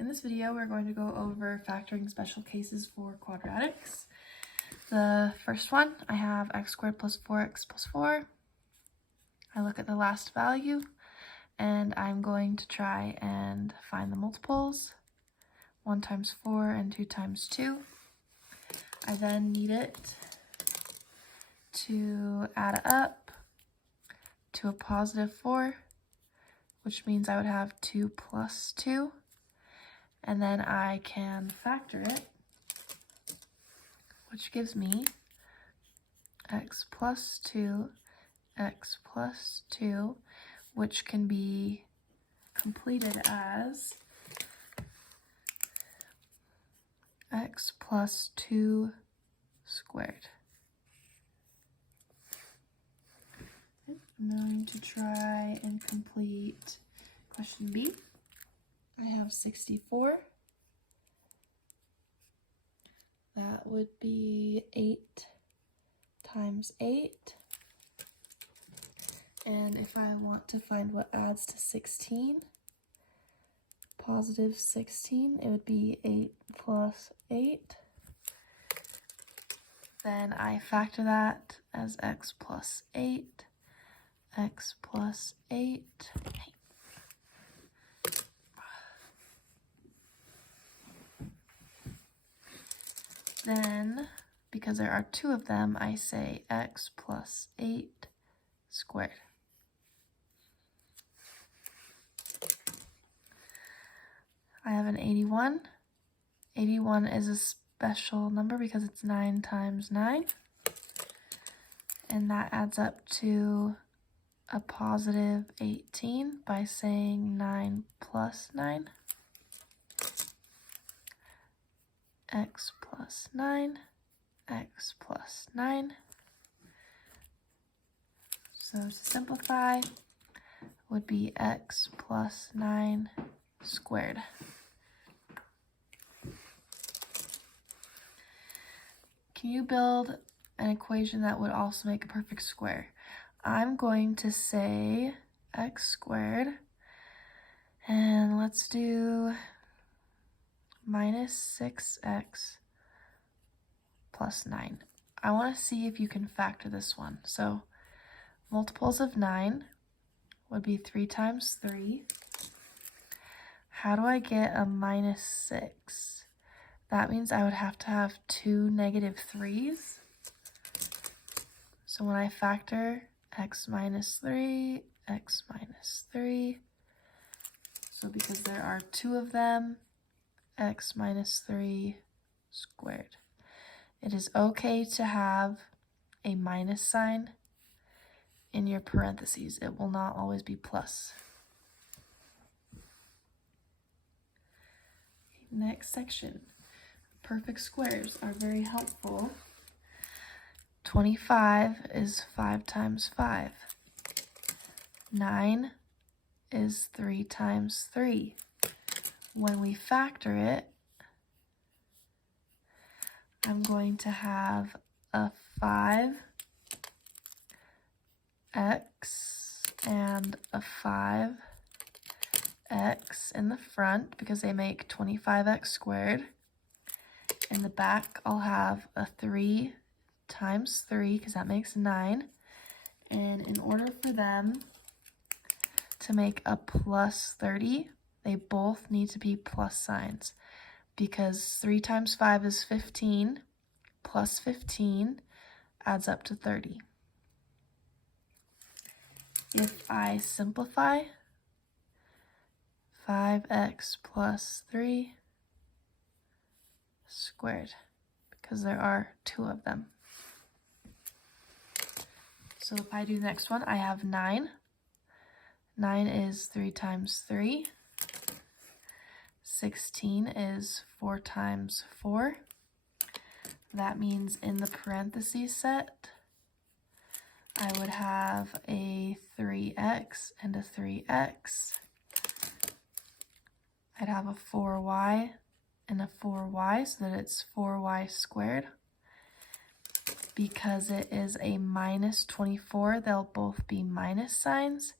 In this video, we're going to go over factoring special cases for quadratics. The first one, I have x squared plus 4x plus 4. I look at the last value, and I'm going to try and find the multiples. 1 times 4 and 2 times 2. I then need it to add up to a positive 4, which means I would have 2 plus 2. And then I can factor it, which gives me x plus 2, which can be completed as x plus 2 squared. I'm going to try and complete question B. I have 64. That would be 8 times 8. And if I want to find what adds to 16, positive 16, it would be 8 plus 8. Then I factor that as x plus 8, x plus 8. Then, because there are 2 of them, I say x plus 8 squared. I have an 81. 81 is a special number because it's 9 times 9. And that adds up to a positive 18 by saying 9 plus 9. X plus 9, x plus 9. So to simplify, would be x plus 9 squared. Can you build an equation that would also make a perfect square? I'm going to say x squared, and let's do minus 6x plus 9. I want to see if you can factor this one. So multiples of 9 would be 3 times 3. How do I get a minus 6? That means I would have to have 2 negative 3's. So when I factor x minus 3, x minus 3, so because there are 2 of them, x minus 3 squared. It is okay to have a minus sign in your parentheses. It will not always be plus. Next section. Perfect squares are very helpful. 25 is 5 times 5. 9 is 3 times 3. When we factor it, I'm going to have a 5x and a 5x in the front because they make 25x squared. In the back, I'll have a 3 times 3 because that makes 9. And in order for them to make a plus 30, they both need to be plus signs because 3 times 5 is 15, plus 15 adds up to 30. If I simplify, 5x plus 3 squared, because there are 2 of them. So if I do the next one, I have 9. 9 is 3 times 3. 16 is 4 times 4. That means in the parentheses set, I would have a 3x and a 3x. I'd have a 4y and a 4y, so that it's 4y squared. Because it is a minus 24, they'll both be minus signs.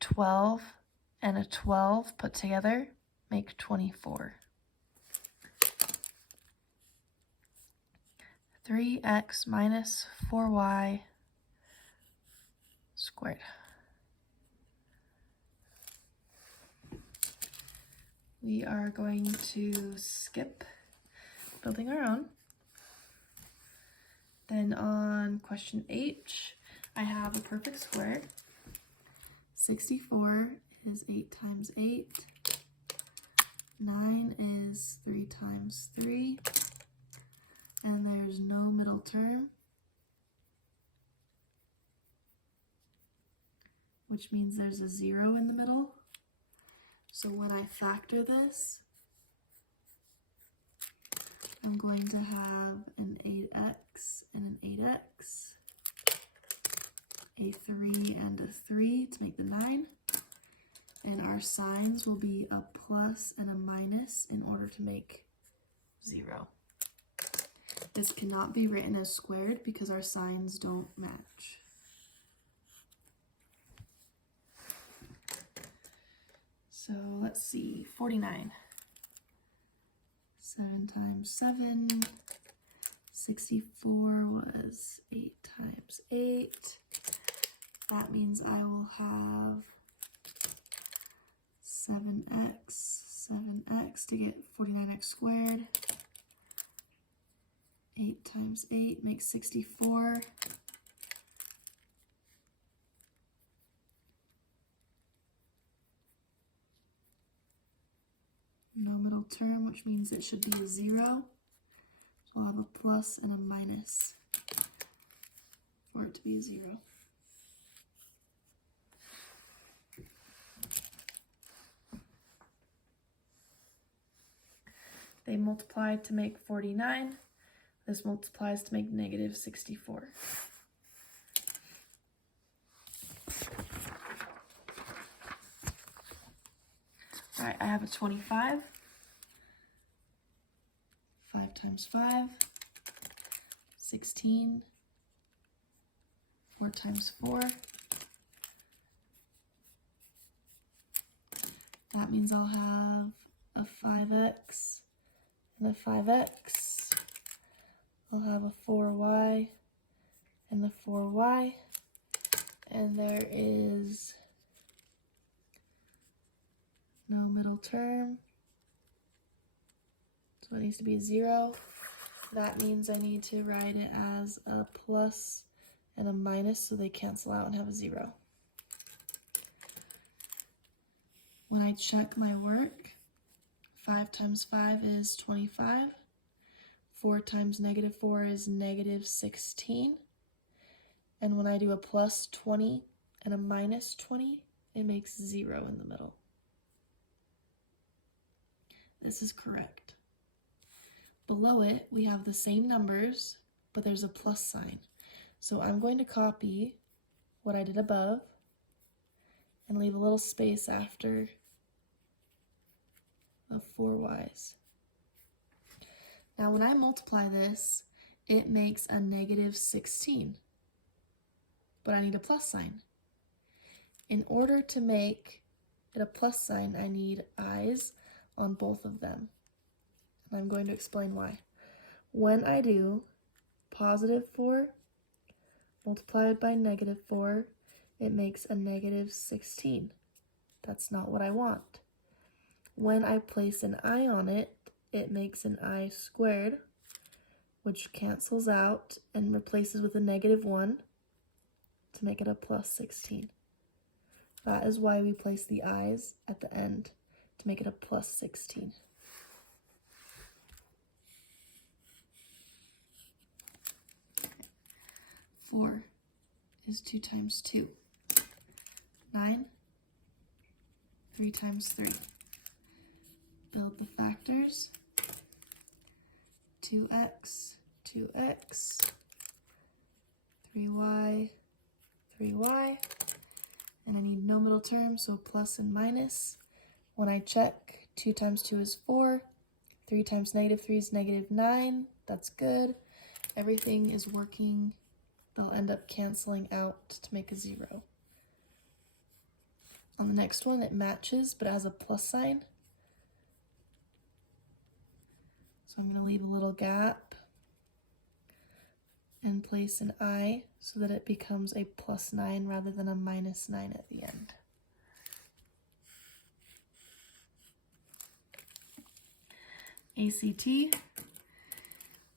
12 and a 12 put together make 24. 3x minus 4y squared. We are going to skip building our own. Then on question H, I have a perfect square. 64 is 8 times 8. 9 is 3 times 3. And there's no middle term, which means there's a 0 in the middle. So when I factor this, I'm going to have an 8x and an 8x, a 3 and a 3 to make the 9, and our signs will be a plus and a minus in order to make 0. This cannot be written as squared because our signs don't match. So let's see, 49. 7 times 7. 64 was 8 times 8. That means I will have 7x to get 49x squared. 8 times 8 makes 64. No middle term, which means it should be a 0. So I'll have a plus and a minus for it to be a 0. They multiply to make 49. This multiplies to make negative 64. All right, I have a 25. 5 times 5, 16. 4 times 4. That means I'll have a 5x and a 5x. I'll have a 4y and the 4y. And there is no middle term. So it needs to be a 0. That means I need to write it as a plus and a minus so they cancel out and have a 0. When I check my work, 5 times 5 is 25. 4 times negative 4 is negative 16. And when I do a plus 20 and a minus 20, it makes 0 in the middle. This is correct. Below it, we have the same numbers, but there's a plus sign. So I'm going to copy what I did above and leave a little space after the 4y's. Now when I multiply this, it makes a negative 16, but I need a plus sign. In order to make it a plus sign, I need eyes on both of them. And I'm going to explain why. When I do positive 4 multiplied by negative 4, it makes a negative 16. That's not what I want. When I place an I on it, it makes an I squared, which cancels out and replaces with a negative 1 to make it a plus 16. That is why we place the i's at the end to make it a plus 16. Four is 2 times 2. 9. 3 times 3. Build the factors. 2x, 2x, 3y, 3y, and I need no middle term, so plus and minus. When I check, 2 times 2 is 4, 3 times negative 3 is negative 9, that's good. Everything is working. They'll end up canceling out to make a 0. On the next one, it matches, but it has a plus sign. So I'm going to leave a little gap and place an I so that it becomes a +9 rather than a -9 at the end. ACT.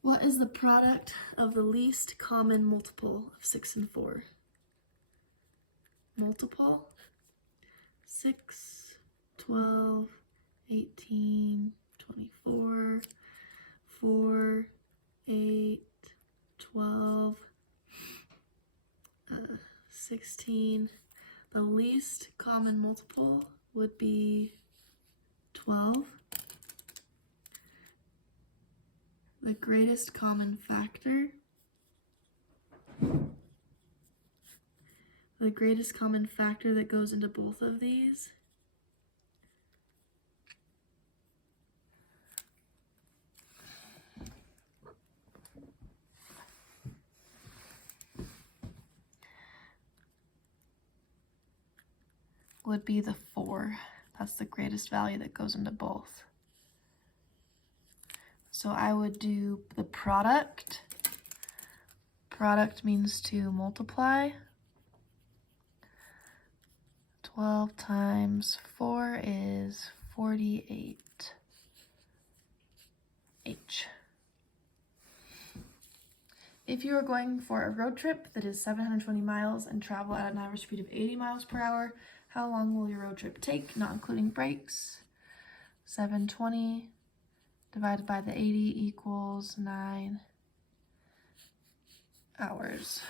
What is the product of the least common multiple of 6 and 4? Multiple: 6, 12, 18, 24, 4, 8, 12, 16. The least common multiple would be 12. The greatest common factor. The greatest common factor that goes into both of these would be the 4. That's the greatest value that goes into both. So I would do the product. Product means to multiply. 12 times 4 is 48. H. If you are going for a road trip that is 720 miles and travel at an average speed of 80 miles per hour, how long will your road trip take, not including breaks? 720 divided by the 80 equals 9 hours.